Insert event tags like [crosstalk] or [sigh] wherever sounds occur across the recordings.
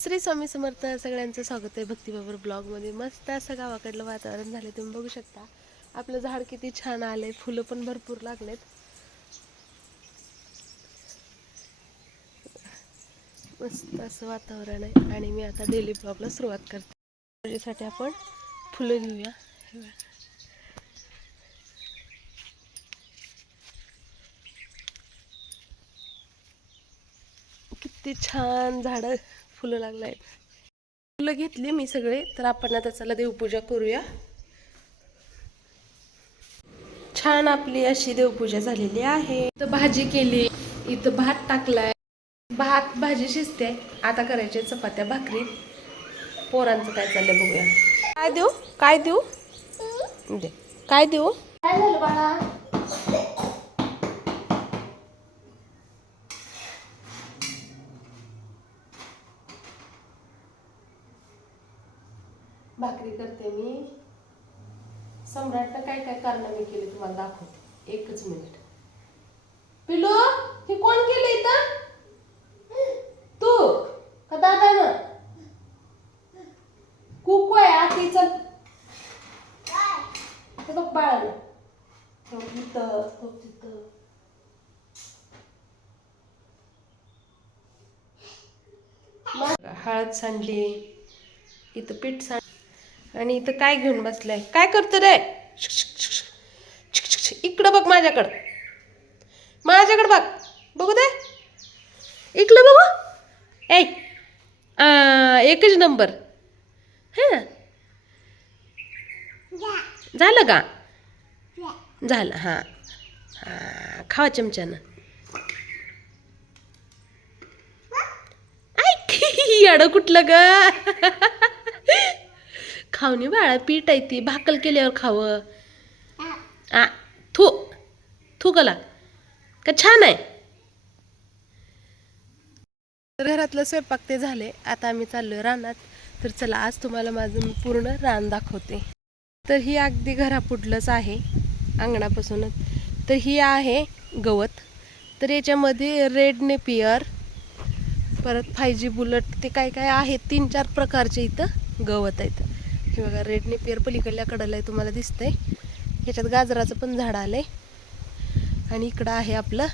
श्री स्वामी समर्थ सगळ्यांचं स्वागत आहे भक्तीबाबर ब्लॉगमध्ये मस्त असं गावाकडलं वातावरण झालं तुम्ही बघू शकता. आपलं झाड किती छान आले फुलं पण भरपूर लागलेत. मस्त असं वातावरण आहे. आणि मी आता डेली ब्लॉगला सुरुवात करते. त्याच्यासाठी आपण फुलं घेऊया. किती छान झाडं. फुलं लागले आहेत. फुलं घेतली मी सगळे तर आपण आता चला देवपूजा करूया. छान आपली अशी देवपूजा झालेली आहे. इथं भाजी केली इथं भात टाकलाय. भात भाजी शिजते. आता करायचे चपात्या भाकरी. पोरांचं काय चाललंय बघूया. काय देऊ? काय देऊ? दे. काय देऊ? काय झालं बाळा? भाकरी करते मी. सम्राटनं काय काय कारनामे केले तुम्हाला दाखवते. एकच मिनिट. पिलू हे कोण केलं इथं? तू? का दादा ना कुकू आहे आती चल ते बघ बाळाला. तो तिथं तो तिथं. मग हळद सांडली. इथं पीठ सांड आणि इथं काय घेऊन बसलंय? काय करतो रे? इकडं बघ माझ्याकडं. माझ्याकडं बघ. बघू दे. इकडं बघू. ऐ एकच नंबर. हां. झालं का? झालं हां. हां खावा चमच्यानं. ऐक [laughs] याडं कुठलं ग? [laughs] खावणी बाळा पीठ आहे ती भाकल केल्यावर खावं. आ थू थू गला का छान आहे. तर घरातलं स्वयंपाक ते झाले. आता आम्ही चाललोय रानात. तर चला आज तुम्हाला माझं मी पूर्ण रान दाखवते. तर ही अगदी घरापुढलंच आहे अंगणापासूनच. तर ही आहे गवत. तर याच्यामध्ये रेड नेपियर परत फाय जी बुलट ते काय काय आहेत? तीन चार प्रकारचे इथं गवत आहेत. हे बघा रेड नेपियर पलीकडल्या कडलं आहे तुम्हाला दिसतंय. ह्याच्यात गाजराचं पण झाड आलंय. आणि इकडं आहे आपलं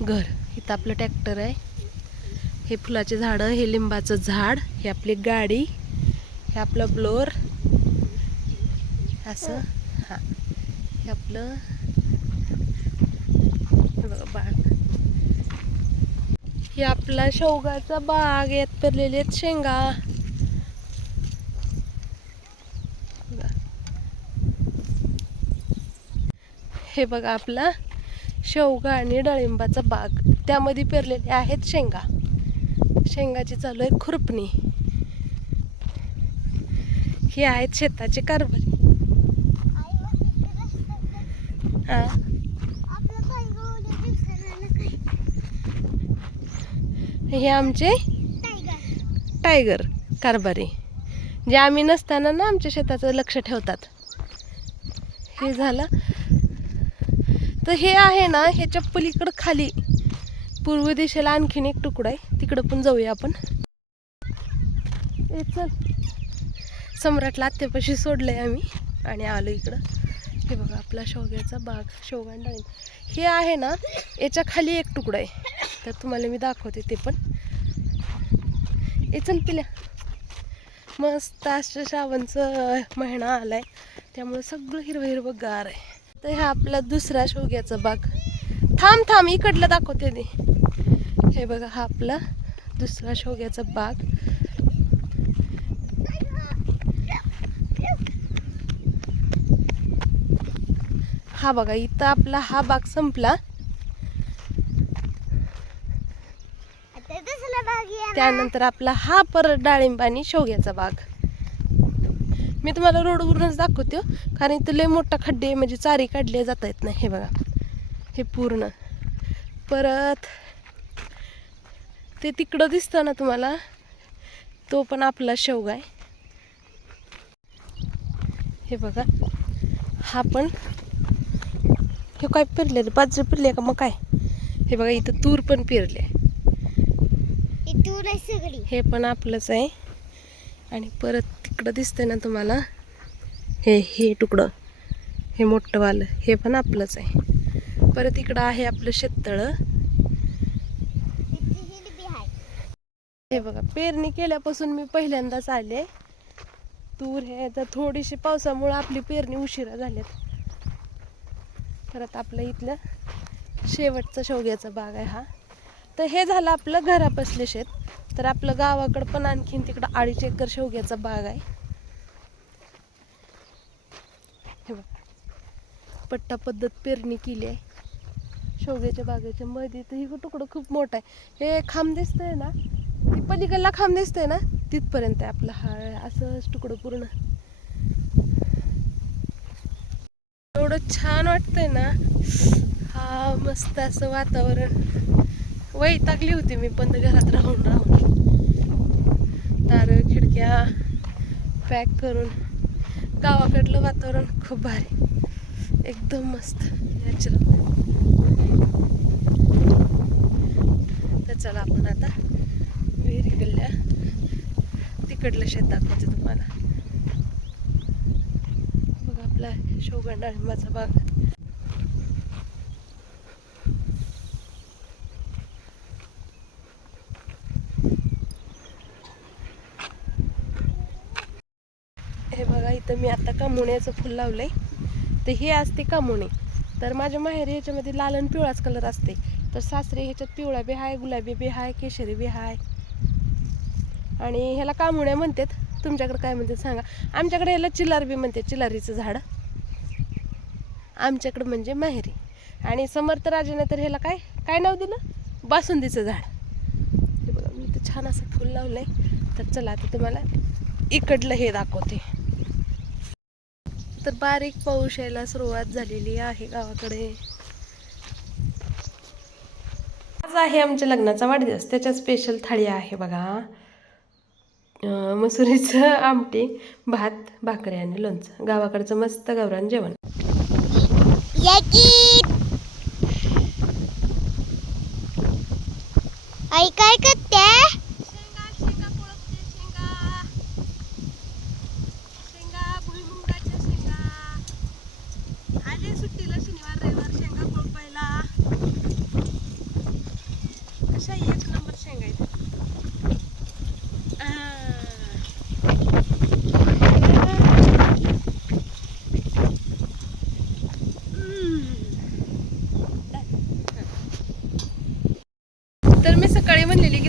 घर. इथं आपलं ट्रॅक्टर आहे. हे फुलाचे झाडं हे लिंबाचं झाड हे आपली गाडी हे आपलं ब्लोअर. असं हां. हे आपलं बघा बाग हे आपला शेवगाचा बाग यात पेरलेले आहेत शेंगा. हे बघा आपला शेवगा आणि डाळिंबाचा बाग. त्यामध्ये पेरलेले आहेत शेंगा. शेंगाची चालू आहे खुरपणी. हे आहेत शेताचे कारभारी. हे. आमचे टायगर कारभारी. जे आम्ही नसताना ना आमच्या शेताचं लक्ष ठेवतात. हे झालं. तर हे आहे ना ह्याच्या पलीकडं खाली पूर्व दिशेला आणखीन एक तुकडा आहे. तिकडं पण जाऊया आपण. ए चल. सम्राटला आत्यापाशी सोडलंय आम्ही आणि आलो इकडं. हे बघा आपला शेवग्याचा बाग शेवगा हे आहे ना याच्या खाली एक तुकडा आहे. तर तुम्हाला मी दाखवते ते पण. ए चल पिल्या. मस्त असं श्रावणचं महिना आलाय. त्यामुळे सगळं हिरवं हिरवं गार आहे. तर हा आपला दुसरा शेवग्याचा बाग. थांब थांब इकडलं दाखवते ते हे बघा हा आपला दुसरा शेवग्याचा बाग. हा बघा इथं आपला हा बाग संपला. त्यानंतर आपला हा परत डाळिंब आणि शेवग्याचा बाग. मी तुम्हाला रोडवरूनच दाखवते हो. कारण इथं लय मोठा खड्डे आहे, म्हणजे चारी काढले जाता येत नाही हे बघा. हे पूर्ण. परत ते तिकडं दिसतं ना तुम्हाला तो पण आपला शेवगा आहे. हे बघा. हा पण हे काय पेरले बाजरी पेरले का मग काय? हे बघा इथं तूर पण पेरले इथून आहे सगळी. हे पण आपलंच आहे. आणि परत इकडं दिसतंय ना तुम्हाला? हे हे तुकडं. हे मोठं वालं. हे पण आपलंच आहे. परत इकडं आहे आपलं शेततळं. हे बघा पेरणी केल्यापासून मी पहिल्यांदाच आले. तूर हे तर थोडीशी पावसामुळं आपली पेरणी उशिरा झाल्यात. परत आपलं इथलं शेवटचा शेवग्याचा बाग आहे हा. तर हे झालं आपलं घरापसले शेत. तर आपलं गावाकडं पण आणखीन तिकडं अडीच एकर शेवग्याचा बाग आहे. हे बघा. पट्टा पद्धत पेरणी केली आहे. शेवग्याच्या बागेच्या मध्ये तर ही तुकडं खूप मोठं आहे. हे खांब दिसतंय ना ती पलीकडला खांब दिसतंय ना तिथपर्यंत आहे आपला हा असंच तुकडं पूर्ण. एवढं छान वाटतंय ना. हा मस्त असं वातावरण. वैतागली होती मी बंद घरात राहून राहून. दार खिडक्या पॅक करून गावाकडलं वातावरण खूप भारी. एकदम मस्त नॅचरल तर चला आपण आता विहिरीकडल्या तिकडलं शेत दाखवायचं तुम्हाला. बघा आपला शेवगा डाळिंबाचा बाग हे बघा इथं मी आता कामुण्याचं फुल लावलंय. तर हे असते कामुणे. तर माझ्या माहेरी ह्याच्यामध्ये लाल आणि पिवळाच कलर असते. तर सासरे ह्याच्यात पिवळा बी आहे गुलाबी बी आहे केशरी बी आहे आणि ह्याला कामुण्या म्हणतात. तुमच्याकडे काय म्हणतात सांगा. आमच्याकडे ह्याला चिलार बी म्हणते चिलारीचं झाड. आमच्याकडं म्हणजे माहेरी. आणि समर्थ राजाने तर ह्याला काय काय नाव दिलं? बासुंदीचं झाड. हे बघा मी ते छान असं फुल लावलंय. तर चला आता तुम्हाला इकडलं हे दाखवते. तर बारीक पाऊस यायला सुरुवात झालेली आहे गावाकडे. आज आहे आमच्या लग्नाचा वाढदिवस. त्याच्या स्पेशल थाळी आहे बघा. मसुरीचं आमटी भात भाकरी आणि लोणचं. गावाकडचं मस्त गौरान जेवण याकी आई काय करते आले सुट्टीला शनिवार रविवार शेंगा कोळपायला कशा एक नंबर शेंगा आहेत तर मी सकाळी म्हणलेली की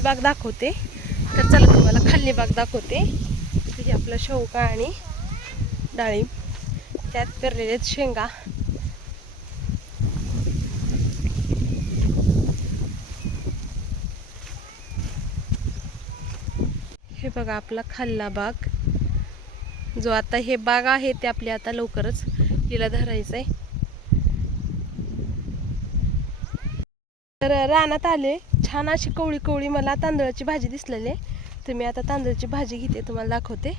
तुम्हाला बाग दाखवते. तर चला तुम्हाला खाल्ली बाग दाखवते तिथे आपला शेवका आणि डाळिंब त्यात पेरलेले शेंगा. हे बघा आपला खाल्ला बाग. जो आता हे बाग आहे ते आपली आता लवकरच तिला धरायचं आहे. तर रानात आले. छान अशी कवळी कवळी मला तांदळाची भाजी दिसलेली आहे. तर मी आता तांदळाची भाजी घेते तुम्हाला दाखवते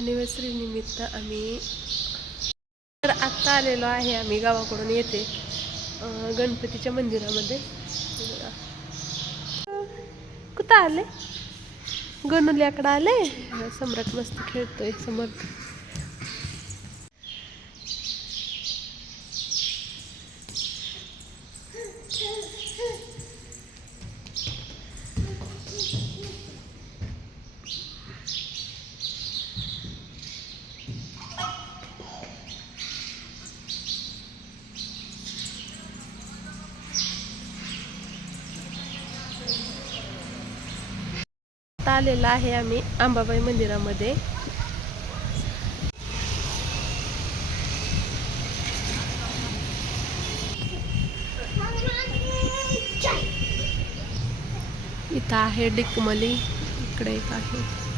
ॲनिव्हर्सरी निमित्त आम्ही तर आत्ता आलेलो आहे आम्ही गावाकडून येते गणपतीच्या मंदिरामध्ये. कुठं आले? गणुल्याकडं आले? सम्राट मस्त खेळतोय समर्थ आता आलेला आहे आम्ही अंबाबाई मंदिरामध्ये. इथं आहे डिकमली इकडे एक आहे.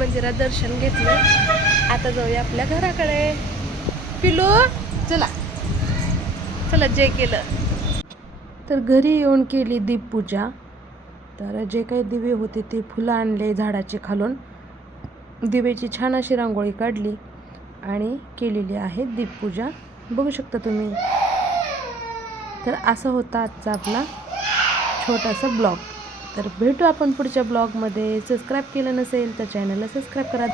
मंदिरात दर्शन घेतलं. आता जाऊया आपल्या घराकडे. पिलो चला. चला जे केलं. तर घरी येऊन केली दीपपूजा. तर जे काही दिवे होते ते फुलं आणले झाडाचे खालून. दिवेची छान अशी रांगोळी काढली आणि केलेली आहे दीपपूजा. बघू शकता तुम्ही. तर असा होता आजचा आपला छोटासा ब्लॉग. तर भेटू आपण पुढच्या ब्लॉगमध्ये. सबस्क्राईब केलं नसेल तर चॅनलला सबस्क्राईब करा.